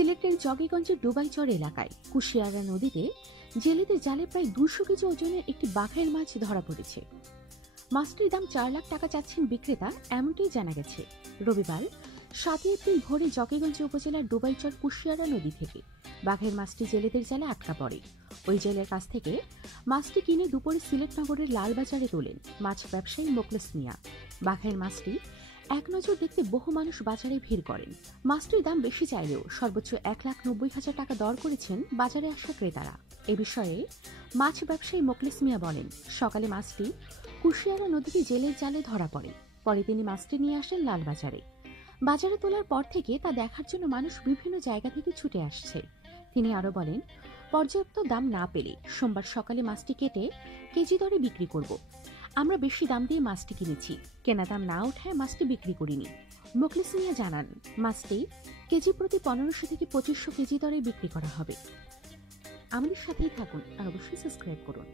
সিলেটের জগিগঞ্জের ডুবাইচর এলাকায় কুশিয়ারা নদীতে জেলেদের জালে প্রায় দুশো কেজি ওজনের একটি বাঘের মাছ ধরা পড়েছে। মাছটির দাম চার লাখ টাকা চাচ্ছেন বিক্রেতা, এমনটাই জানা গেছে। রবিবার সাতই এপ্রিল ভোরে জকিগঞ্জ উপজেলার ডুবাইচর কুশিয়ারা নদী থেকে বাঘের মাছটি জেলেদের জালে আটকা পড়ে। ওই জেলের কাছ থেকে মাছটি কিনে দুপুরে সিলেট নগরের লালবাজারে তোলেন মাছ ব্যবসায়ী মোকলেস মিয়া। বাঘের মাছটি এক নজর দেখতে বহু মানুষ বাজারে ভিড় করেন। মাছটির দাম বেশি চাইলেও সর্বোচ্চ এক লাখ নব্বই হাজার টাকা দর করেছেন বাজারে আসা ক্রেতারা। এ বিষয়ে মাছ ব্যবসায়ী মোকলেস মিয়া বলেন, সকালে মাছটি কুশিয়ারা নদীতে জেলের জালে ধরা পড়ে। পরে তিনি মাছটি নিয়ে আসেন লালবাজারে। বাজারে তোলার পর থেকে তা দেখার জন্য মানুষ বিভিন্ন জায়গা থেকে ছুটে আসছে। তিনি আরও বলেন, পর্যাপ্ত দাম না পেলে সোমবার সকালে মাছটি কেটে কেজি দরে বিক্রি করব। আমরা বেশি দাম দিয়ে মাছটি কিনেছি। কেনা দাম না ওঠায় মাছটি বিক্রি করিনি। মোখলিস মিয়া জানান, মাছটি কেজি প্রতি পনেরোশো থেকে পঁচিশশো কেজি দরে বিক্রি করা হবে। আমাদের সাথেই থাকুন আর অবশ্যই সাবস্ক্রাইব করুন।